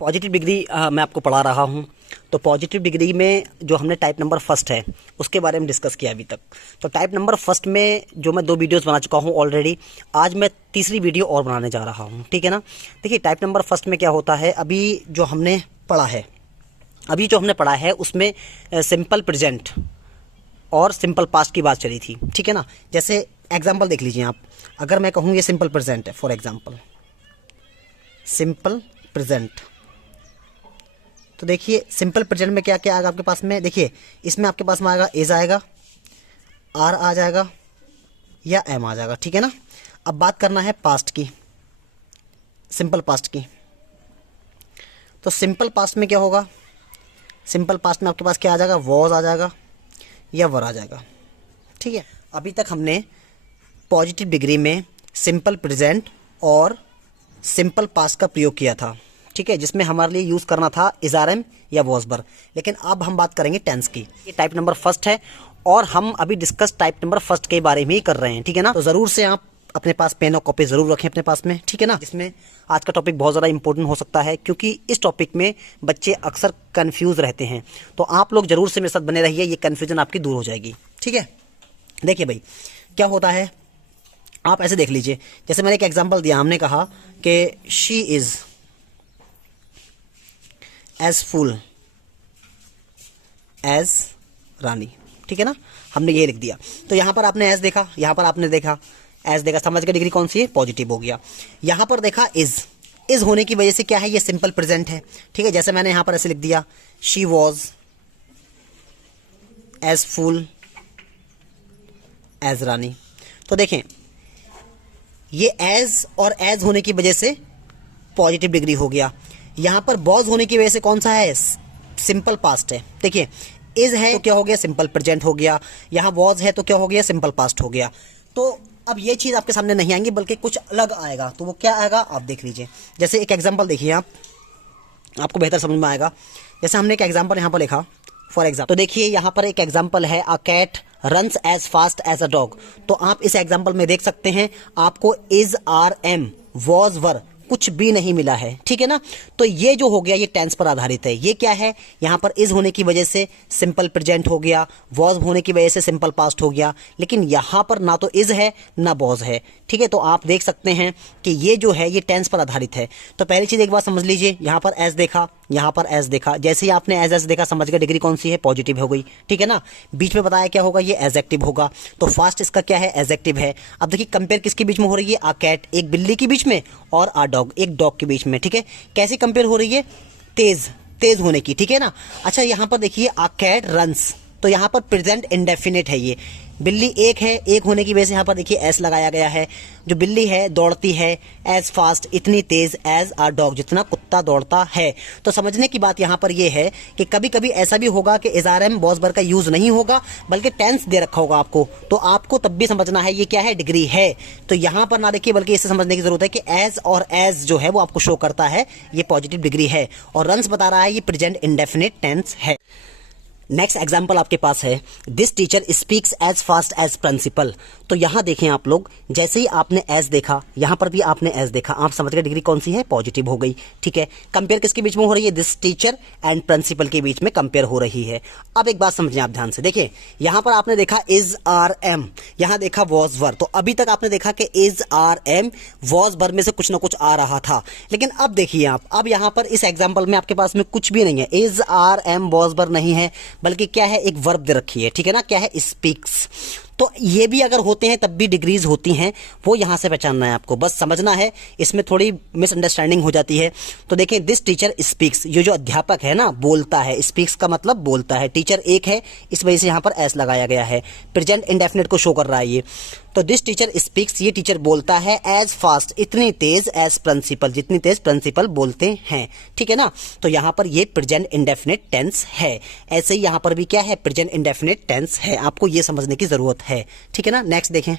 Positive degree मैं आपको पढ़ा रहा हूँ। तो पॉजिटिव डिग्री में जो हमने टाइप नंबर फर्स्ट है उसके बारे में डिस्कस किया अभी तक। तो टाइप नंबर फर्स्ट में जो मैं 2 वीडियोस बना चुका हूँ ऑलरेडी, आज मैं तीसरी वीडियो और बनाने जा रहा हूँ, ठीक है ना। देखिए टाइप नंबर फर्स्ट में क्या होता है, अभी जो हमने पढ़ा है उसमें सिंपल प्रेजेंट और सिंपल पास्ट की बात चली थी, ठीक है ना। जैसे एग्जाम्पल देख लीजिए आप, अगर मैं कहूँ ये सिंपल प्रेजेंट है, फॉर एग्जाम्पल सिंपल प्रेजेंट, तो देखिए सिंपल प्रेजेंट में क्या क्या आएगा आपके पास में। देखिए इसमें आपके पास में आएगा इज आएगा, आर आ जाएगा या एम आ जाएगा, ठीक है ना। अब बात करना है पास्ट की, सिंपल पास्ट की। तो सिंपल पास्ट में क्या होगा, सिंपल पास्ट में आपके पास क्या आ जाएगा, वॉज आ जाएगा या वर आ जाएगा, ठीक है। अभी तक हमने पॉजिटिव डिग्री में सिंपल प्रेजेंट और सिंपल पास्ट का प्रयोग किया था, ठीक है, जिसमें हमारे लिए यूज़ करना था इज आर एम या वॉज वर। लेकिन अब हम बात करेंगे टेंस की। ये टाइप नंबर फर्स्ट है और हम अभी डिस्कस टाइप नंबर फर्स्ट के बारे में ही कर रहे हैं, ठीक है ना। तो ज़रूर से आप अपने पास पेन और कॉपी ज़रूर रखें अपने पास में, ठीक है ना। जिसमें आज का टॉपिक बहुत ज़्यादा इंपॉर्टेंट हो सकता है, क्योंकि इस टॉपिक में बच्चे अक्सर कन्फ्यूज़ रहते हैं। तो आप लोग ज़रूर से मेरे साथ बने रहिए, ये कन्फ्यूज़न आपकी दूर हो जाएगी, ठीक है। देखिए भाई क्या होता है, आप ऐसे देख लीजिए, जैसे मैंने एक एग्जाम्पल दिया, हमने कहा कि she is as full as Rani, ठीक है ना, हमने ये लिख दिया। तो यहाँ पर आपने एज देखा, यहाँ पर आपने देखा एज देखा, समझ के डिग्री कौन सी है, पॉजिटिव हो गया। यहाँ पर देखा इज होने की वजह से क्या है, ये सिंपल प्रेजेंट है, ठीक है। जैसे मैंने यहाँ पर ऐसे लिख दिया, she was as full as Rani. तो देखें ये एज और एज होने की वजह से पॉजिटिव डिग्री हो गया। यहाँ पर वॉज होने की वजह से कौन सा है, सिंपल पास्ट है। देखिए इज है तो क्या हो गया, सिंपल प्रेजेंट हो गया। यहाँ वॉज है तो क्या हो गया, सिंपल पास्ट हो गया। तो अब ये चीज़ आपके सामने नहीं आएंगी, बल्कि कुछ अलग आएगा। तो वो क्या आएगा आप देख लीजिए। जैसे एक एग्जाम्पल देखिए आप, आपको बेहतर समझ में आएगा। जैसे हमने एक एग्जाम्पल यहाँ पर लिखा फॉर एग्जाम्पल, तो देखिए यहाँ पर एक एग्जाम्पल है, a cat runs as fast as a dog. तो आप इस एग्जाम्पल में देख सकते हैं आपको is are am was were कुछ भी नहीं मिला है, ठीक है ना। तो ये जो हो गया ये टेंस पर आधारित है। ये क्या है, यहाँ पर इज होने की वजह से सिंपल प्रेजेंट हो गया, वॉज होने की वजह से सिंपल पास्ट हो गया। लेकिन यहाँ पर ना तो इज है ना वॉज है, ठीक है। तो आप देख सकते हैं कि ये जो है ये टेंस पर आधारित है। तो पहली चीज़ एक बात समझ लीजिए, यहाँ पर एज देखा, यहाँ पर एज देखा, जैसे ही आपने एज देखा समझ गए डिग्री कौन सी है, पॉजिटिव हो गई, ठीक है ना। बीच में बताया क्या होगा, ये एडजेक्टिव होगा। तो फास्ट इसका क्या है, एडजेक्टिव है। अब देखिए कंपेयर किसके बीच में हो रही है, आ कैट एक बिल्ली के बीच में और आ डॉग एक डॉग के बीच में, ठीक है। कैसे कंपेयर हो रही है, तेज होने की, ठीक है ना। अच्छा यहाँ पर देखिए आ कैट रन्स, तो यहाँ पर प्रेजेंट इंडेफिनिट है। ये बिल्ली एक है, एक होने की वजह से यहाँ पर देखिए एस लगाया गया है। जो बिल्ली है दौड़ती है एज फास्ट, इतनी तेज एज आ डॉग, जितना कुत्ता दौड़ता है। तो समझने की बात यहाँ पर ये है कि कभी कभी ऐसा भी होगा कि is are am was were का यूज नहीं होगा, बल्कि टेंस दे रखा होगा आपको। तो आपको तब भी समझना है ये क्या है, डिग्री है। तो यहाँ पर ना देखिए, बल्कि इसे समझने की जरूरत है कि एज और एज जो है वो आपको शो करता है ये पॉजिटिव डिग्री है, और रन्स बता रहा है ये प्रेजेंट इंडेफिनिट टेंस है। नेक्स्ट एग्जाम्पल आपके पास है, this teacher speaks as fast as principal. तो यहाँ देखें आप लोग, जैसे ही आपने एज देखा, यहाँ पर भी आपने एज देखा, आप समझ गए डिग्री कौन सी है, पॉजिटिव हो गई, ठीक है। कंपेयर किसके बीच में हो रही है, दिस टीचर एंड प्रिंसिपल के बीच में कंपेयर हो रही है। अब एक बात समझें आप ध्यान से, देखिए यहाँ पर आपने देखा इज आर एम, यहाँ देखा वॉज वर। तो अभी तक आपने देखा कि is are am was were में से कुछ ना कुछ आ रहा था। लेकिन अब देखिए आप, अब यहाँ पर इस एग्जाम्पल में आपके पास में कुछ भी नहीं है, is are am was were नहीं है, बल्कि क्या है, एक वर्ब दे रखी है, ठीक है ना, क्या है, स्पीक्स। तो ये भी अगर होते हैं तब भी डिग्रीज होती हैं, वो यहाँ से पहचानना है आपको, बस समझना है। इसमें थोड़ी मिसअंडरस्टैंडिंग हो जाती है। तो देखें दिस टीचर स्पीक्स, ये जो अध्यापक है ना बोलता है, स्पीक्स का मतलब बोलता है, टीचर एक है इस वजह से यहाँ पर एस लगाया गया है, प्रेजेंट इंडेफिनिट को शो कर रहा है ये। तो दिस टीचर स्पीक्स, ये टीचर बोलता है एज फास्ट, इतनी तेज एज प्रिंसिपल, जितनी तेज प्रिंसिपल बोलते हैं, ठीक है ना। तो यहाँ पर ये प्रेजेंट इंडेफिनिट टेंस है। ऐसे ही यहाँ पर भी क्या है, प्रेजेंट इंडेफिनिट टेंस है। आपको ये समझने की जरूरत है, ठीक है ना। नेक्स्ट देखें,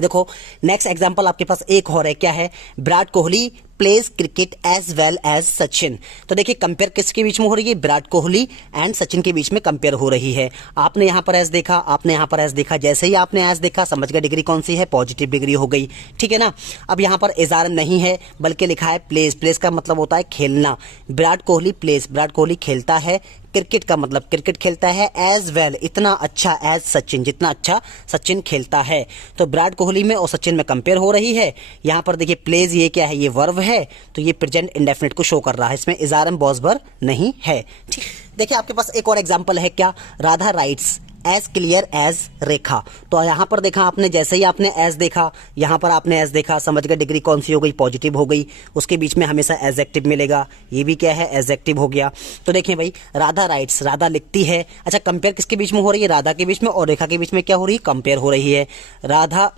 देखो नेक्स्ट एग्जांपल आपके पास एक और है, क्या है, Virat Kohli plays cricket as well as Sachin. तो देखिए कंपेयर किसके बीच में हो रही है, विराट कोहली एंड सचिन के बीच में कंपेयर हो रही है। आपने यहाँ पर एज देखा, आपने यहाँ पर एज देखा, जैसे ही आपने एज देखा समझ गए डिग्री कौन सी है, पॉजिटिव डिग्री हो गई, ठीक है ना। अब यहाँ पर एजारम नहीं है बल्कि लिखा है प्लेज। प्लेज का मतलब होता है खेलना। विराट कोहली प्लेज, विराट कोहली खेलता है। क्रिकेट का मतलब क्रिकेट खेलता है। एज वेल इतना अच्छा, एज सचिन जितना अच्छा सचिन खेलता है। तो विराट कोहली में और सचिन में कंपेयर हो रही है। यहाँ पर देखिए प्लेज ये क्या है, ये वर्ब है, तो ये प्रेजेंट इंडेफिनिट को शो कर रहा है, इसमें इजारम बॉसबर नहीं है। ठीक, देखिए आपके पास एक और एग्जाम्पल है क्या, Radha writes as clear as Rekha. तो यहाँ पर देखा आपने, जैसे ही आपने एज देखा, यहाँ पर आपने एज देखा, समझ गए डिग्री कौन सी हो गई, पॉजिटिव हो गई। उसके बीच में हमेशा एडजेक्टिव मिलेगा, ये भी क्या है, एडजेक्टिव हो गया। तो देखें भाई, राधा राइट्स, राधा लिखती है। अच्छा कंपेयर किसके बीच में हो रही है, राधा के बीच में, और रेखा के बीच में क्या हो रही है, कंपेयर हो रही है। राधा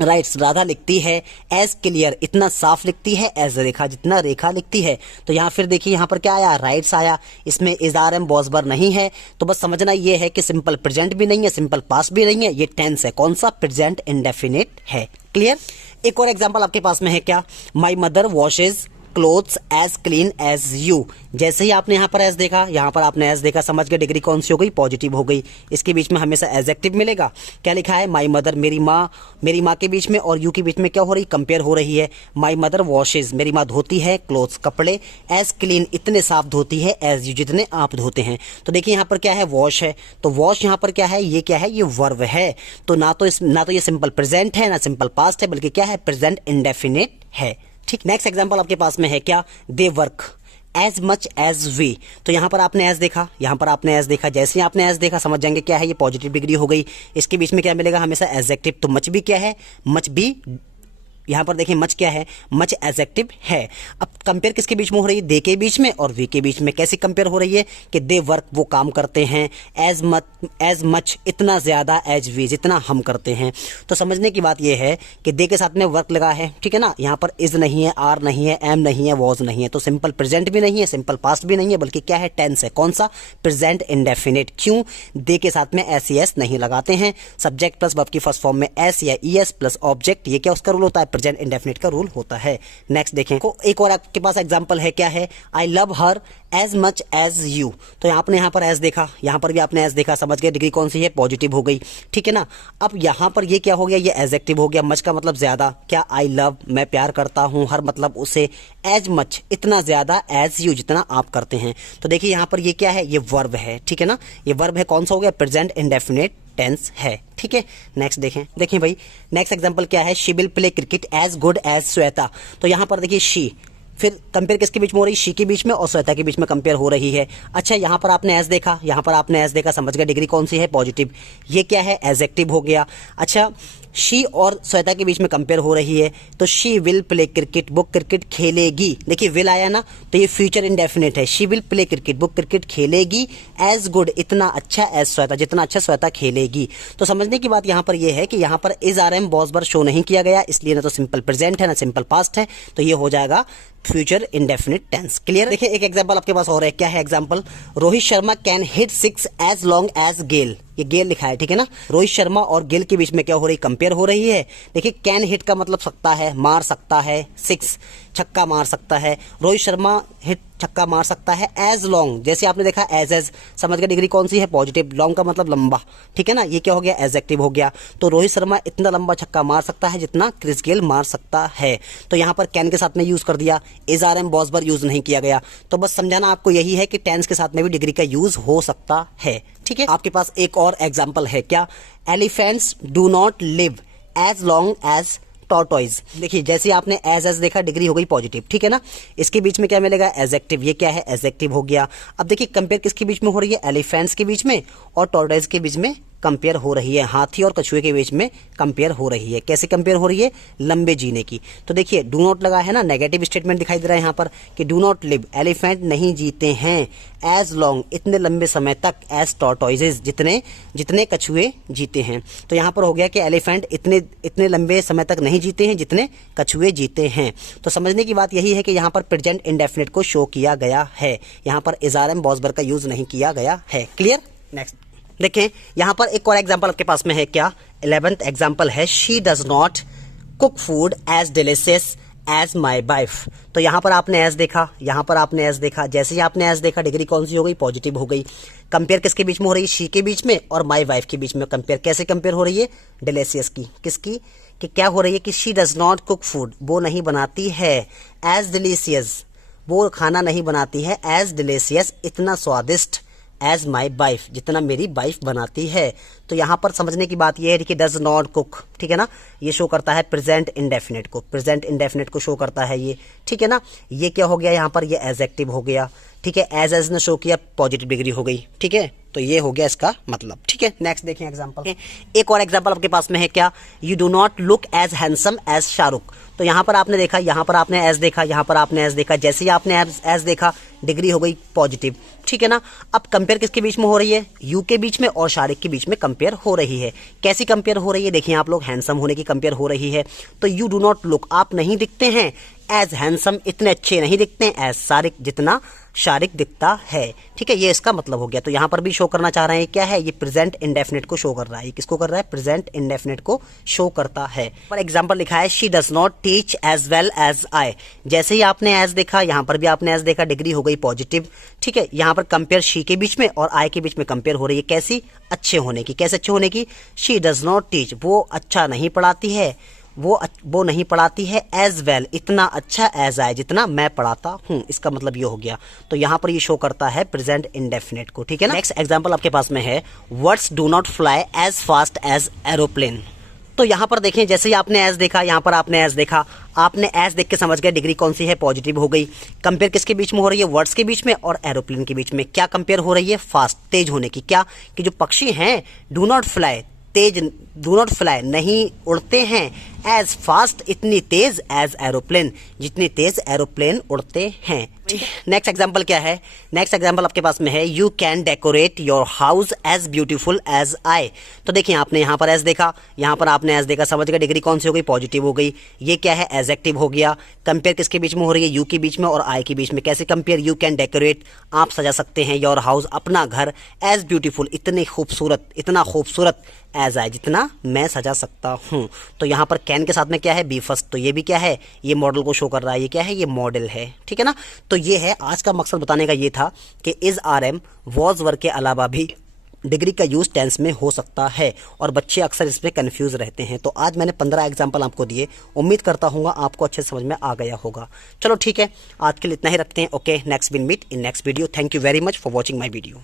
राइट्स, राधा लिखती है। एज क्लियर इतना साफ लिखती है, एज रेखा जितना रेखा लिखती है। तो यहाँ फिर देखिए यहाँ पर क्या आया, राइट्स आया, इसमें इजारम बॉसबर नहीं है। तो बस समझना ये है कि सिंपल प्रेजेंट भी नहीं है, सिंपल पास्ट भी नहीं है, ये टेंस है। कौन सा, प्रेजेंट इंडेफिनिट है। क्लियर। एक और एग्जाम्पल आपके पास में है क्या, my mother washes clothes as clean as you. जैसे ही आपने यहाँ पर एज देखा, यहाँ पर आपने एज देखा, समझ गए डिग्री कौन सी हो गई, पॉजिटिव हो गई। इसके बीच में हमेशा एडजेक्टिव मिलेगा। क्या लिखा है, माई मदर, मेरी माँ के बीच में और यू के बीच में क्या हो रही, कंपेयर हो रही है। माई मदर वॉशेज, मेरी माँ धोती है, क्लोथ्स कपड़े, एज क्लीन इतने साफ धोती है, एज यू जितने आप धोते हैं। तो देखिए यहाँ पर क्या है, वॉश है, तो वॉश यहाँ पर क्या है, ये क्या है, ये वर्ब है। तो ना तो ये सिंपल प्रेजेंट है, ना सिंपल पास्ट है, बल्कि क्या है, प्रेजेंट इंडेफिनिट है। ठीक, नेक्स्ट एग्जांपल आपके पास में है क्या, they work as much as we. तो यहाँ पर आपने एज देखा, यहाँ पर आपने एज देखा, जैसे ही आपने एज देखा समझ जाएंगे क्या है, ये पॉजिटिव डिग्री हो गई। इसके बीच में क्या मिलेगा, हमेशा एडजेक्टिव। तो मच भी क्या है, मच भी, यहाँ पर देखिए मच क्या है, मच एडजेक्टिव है। अब कंपेयर किसके बीच में हो रही है, दे के बीच में और वी के बीच में। कैसे कंपेयर हो रही है कि दे वर्क वो काम करते हैं, एज मच इतना ज्यादा, एज वी जितना हम करते हैं। तो समझने की बात यह है कि दे के साथ में वर्क लगा है, ठीक है ना। यहाँ पर इज नहीं है, आर नहीं है, एम नहीं है, वॉज नहीं है। तो सिंपल प्रेजेंट भी नहीं है, सिंपल पास्ट भी नहीं है, बल्कि क्या है, टेंस है। कौन सा, प्रेजेंट इंडेफिनिट। क्यों, दे के साथ में एस एस नहीं लगाते हैं। सब्जेक्ट प्लस वर्ब की फर्स्ट फॉर्म में एस या ई एस प्लस ऑब्जेक्ट, ये क्या उसका रूल होता है, प्रेजेंट इंडेफिनिट का रूल होता है। नेक्स्ट देखें, एक और आपके पास एग्जांपल है क्या है, I love her as much as you. तो आपने यहाँ पर एज देखा, यहाँ पर भी आपने एज देखा, समझ गए डिग्री कौन सी है, पॉजिटिव हो गई, ठीक है ना। अब यहाँ पर ये क्या हो गया, ये एडजेक्टिव हो गया। मच का मतलब ज्यादा, क्या, आई लव मैं प्यार करता हूँ, हर मतलब उसे, एज मच इतना ज्यादा, एज यू जितना आप करते हैं। तो देखिए यहाँ पर ये क्या है, ये वर्ब है, ठीक है ना। ये वर्ब है, कौन सा हो गया, प्रेजेंट इंडेफिनिट टेंस है, ठीक है। नेक्स्ट देखें भाई, नेक्स्ट एग्जांपल क्या है, she will play cricket as good as Shweta. तो यहाँ पर देखिए शी, फिर कंपेयर किसके बीच में हो रही है, शी के बीच में और श्वेता के बीच में कंपेयर हो रही है। अच्छा यहाँ पर आपने एज देखा, यहाँ पर आपने एज देखा, समझ गए डिग्री कौन सी है, पॉजिटिव। ये क्या है, एडजेक्टिव हो गया। अच्छा शी और श्वेता के बीच में कंपेयर हो रही है, तो शी विल प्ले क्रिकेट, वो क्रिकेट खेलेगी। देखिए विल आया ना, तो ये फ्यूचर इंडेफिनिट है। शी विल प्ले क्रिकेट, वो क्रिकेट खेलेगी, एज गुड इतना अच्छा, एज श्वेता जितना अच्छा श्वेता खेलेगी। तो समझने की बात यहाँ पर यह है कि यहाँ पर इज आर एम बॉसबर शो नहीं किया गया, इसलिए ना तो सिंपल प्रेजेंट है ना सिंपल पास्ट है, तो ये हो जाएगा फ्यूचर इंडेफिनिट टेंस। क्लियर। देखिए एक एग्जांपल आपके पास और है, क्या है example, Rohit Sharma can hit 6 as long as Gayle. ये गेल लिखा है, ठीक है ना। रोहित शर्मा और गेल के बीच में क्या हो रही, कंपेयर हो रही है। देखिए कैन हिट का मतलब सकता है, मार सकता है, 6 छक्का मार सकता है। रोहित शर्मा हिट छक्का मार सकता है एज लॉन्ग, जैसे आपने देखा एज समझ गए डिग्री कौन सी है, पॉजिटिव। लॉन्ग का मतलब लंबा, ठीक है ना। ये क्या हो गया, एडजेक्टिव हो गया। तो रोहित शर्मा इतना लंबा छक्का मार सकता है जितना क्रिस गेल मार सकता है। तो यहाँ पर कैन के साथ में यूज कर दिया, इज आर एम बॉसबर यूज नहीं किया गया। तो बस समझाना आपको यही है कि टेंस के साथ में भी डिग्री का यूज हो सकता है, ठीक है। आपके पास एक और एग्जाम्पल है क्या, elephants do not live as long as tortoise. देखिए जैसे आपने एज देखा, डिग्री हो गई पॉजिटिव, ठीक है ना। इसके बीच में क्या मिलेगा, एडजेक्टिव। ये क्या है, एडजेक्टिव हो गया। अब देखिए कंपेयर किसके बीच में हो रही है, एलिफेंट्स के बीच में और टॉर्टोइज के बीच में कंपेयर हो रही है। हाथी और कछुए के बीच में कंपेयर हो रही है। कैसे कंपेयर हो रही है, लंबे जीने की। तो देखिए डू नॉट लगा है ना, नेगेटिव स्टेटमेंट दिखाई दे रहा है यहाँ पर कि डू नॉट लिव, एलिफेंट नहीं जीते हैं, एज लॉन्ग इतने लंबे समय तक, एज टॉर्टोइजेस जितने कछुए जीते हैं। तो यहाँ पर हो गया कि एलिफेंट इतने लंबे समय तक नहीं जीते हैं जितने कछुए जीते हैं। तो समझने की बात यही है कि यहाँ पर प्रेजेंट इंडेफिनिट को शो किया गया है, यहाँ पर इज आर एम बॉसबर का यूज नहीं किया गया है। क्लियर। नेक्स्ट देखें, यहां पर एक और एग्जांपल आपके पास में है क्या, 11th एग्जांपल है, she does not cook food as delicious as my wife. तो यहाँ पर आपने एज देखा, यहाँ पर आपने एज देखा, जैसे ही आपने एज देखा डिग्री कौन सी हो गई, पॉजिटिव हो गई। कंपेयर किसके बीच में हो रही है, शी के बीच में और माई वाइफ के बीच में कंपेयर। कैसे कंपेयर हो रही है, डिलीशियस की, किसकी, कि क्या हो रही है कि she does not cook food, वो नहीं बनाती है, एज डिलीशियस, वो खाना नहीं बनाती है, एज डिलीशियस, इतना स्वादिष्ट, एज माई वाइफ, जितना मेरी वाइफ बनाती है। तो यहाँ पर समझने की बात यह है कि डज नॉट कुक, ठीक है ना, ये शो करता है प्रेजेंट इंडेफिनिट को, प्रेजेंट इंडेफिनिट को शो करता है ये, ठीक है ना। ये क्या हो गया यहाँ पर, ये एडजेक्टिव हो गया, ठीक है, एज ने शो किया, पॉजिटिव डिग्री हो गई, ठीक है। तो ये हो गया इसका मतलब, ठीक है। नेक्स्ट देखें एग्जांपल, एक और एग्जांपल आपके पास में है क्या, you do not look as handsome as Shahrukh. तो यहाँ पर आपने देखा, यहाँ पर आपने एज देखा, यहाँ पर आपने एज देखा, जैसे ही आपने एज देखा डिग्री हो गई पॉजिटिव, ठीक है ना। अब कंपेयर किसके बीच में हो रही है, यू के बीच में और शाहरुख के बीच में कंपेयर हो रही है। कैसी कंपेयर हो रही है, देखिए आप लोग, हैंडसम होने की कंपेयर हो रही है। तो यू डू नॉट लुक, आप नहीं दिखते हैं, एज हैंडसम, इतने अच्छे नहीं दिखते हैं, एज शाहरुख, जितना शाहरुख दिखता है, ठीक है। ये इसका मतलब हो गया। तो यहाँ पर भी शो करना चाह रहे हैं क्या है, ये प्रेजेंट इंडेफिनिट को शो कर रहा है। ये किसको कर रहा है, प्रेजेंट इंडेफिनिट को शो करता है। पर एग्जांपल लिखा है, she does not teach as well as I. जैसे ही आपने एज देखा, यहाँ पर भी आपने एज देखा, डिग्री हो गई पॉजिटिव, ठीक है। यहाँ पर कंपेयर शी के बीच में और आई के बीच में कंपेयर हो रही है, कैसी, अच्छे होने की। कैसे अच्छे होने की, शी डज नॉट टीच, वो अच्छा नहीं पढ़ाती है, वो नहीं पढ़ाती है, एज वेल, इतना अच्छा, एज आई, जितना मैं पढ़ाता हूँ। इसका मतलब ये हो गया। तो यहाँ पर ये शो करता है प्रेजेंट इंडेफिनिट को, ठीक है ना। नेक्स्ट एग्जांपल आपके पास में है, words do not fly as fast as aeroplane. तो यहाँ पर देखें, जैसे ही आपने एज देखा, यहाँ पर आपने एज देखा, आपने एज देख के समझ गए डिग्री कौन सी है, पॉजिटिव हो गई। कंपेयर किसके बीच में हो रही है, वर्ड्स के बीच में और एरोप्लेन के बीच में। क्या कंपेयर हो रही है, फास्ट, तेज होने की। क्या, कि जो पक्षी हैं, do not fly, Tej, do not fly, नहीं उड़ते हैं, एज फास्ट, इतनी तेज, एज एरोप्लेन, जितनी तेज एरोप्लेन उड़ते हैं। नेक्स्ट एग्जाम्पल क्या है, नेक्स्ट एग्जाम्पल आपके पास में है, you can decorate your house as beautiful as I. तो देखिए आपने यहाँ पर एज देखा, यहाँ पर आपने एज देखा, समझ गए डिग्री कौन सी हो गई, पॉजिटिव हो गई। ये क्या है, एडजेक्टिव हो गया। कंपेयर किसके बीच में हो रही है, यू के बीच में और आई के बीच में। कैसे कंपेयर, यू कैन डेकोरेट, आप सजा सकते हैं, योर हाउस, अपना घर, एज ब्यूटीफुल, इतनी खूबसूरत, इतना खूबसूरत, एज आई, जितना मैं सजा सकता हूँ। तो यहाँ पर कैन के साथ में क्या है, बी फर्स्ट। तो ये भी क्या है, ये मॉडल को शो कर रहा है। ये क्या है, ये मॉडल है, ठीक है ना। तो ये है आज का मकसद बताने का, ये था कि इज, आर, एम, वॉज, वर के अलावा भी डिग्री का यूज टेंस में हो सकता है और बच्चे अक्सर इसमें कंफ्यूज रहते हैं। तो आज मैंने 15 एग्जाम्पल आपको दिए, उम्मीद करता हूँ आपको अच्छे समझ में आ गया होगा। चलो ठीक है, आज के लिए इतना ही रखते हैं। Okay, next will meet in next video. Thank you very much for watching my video.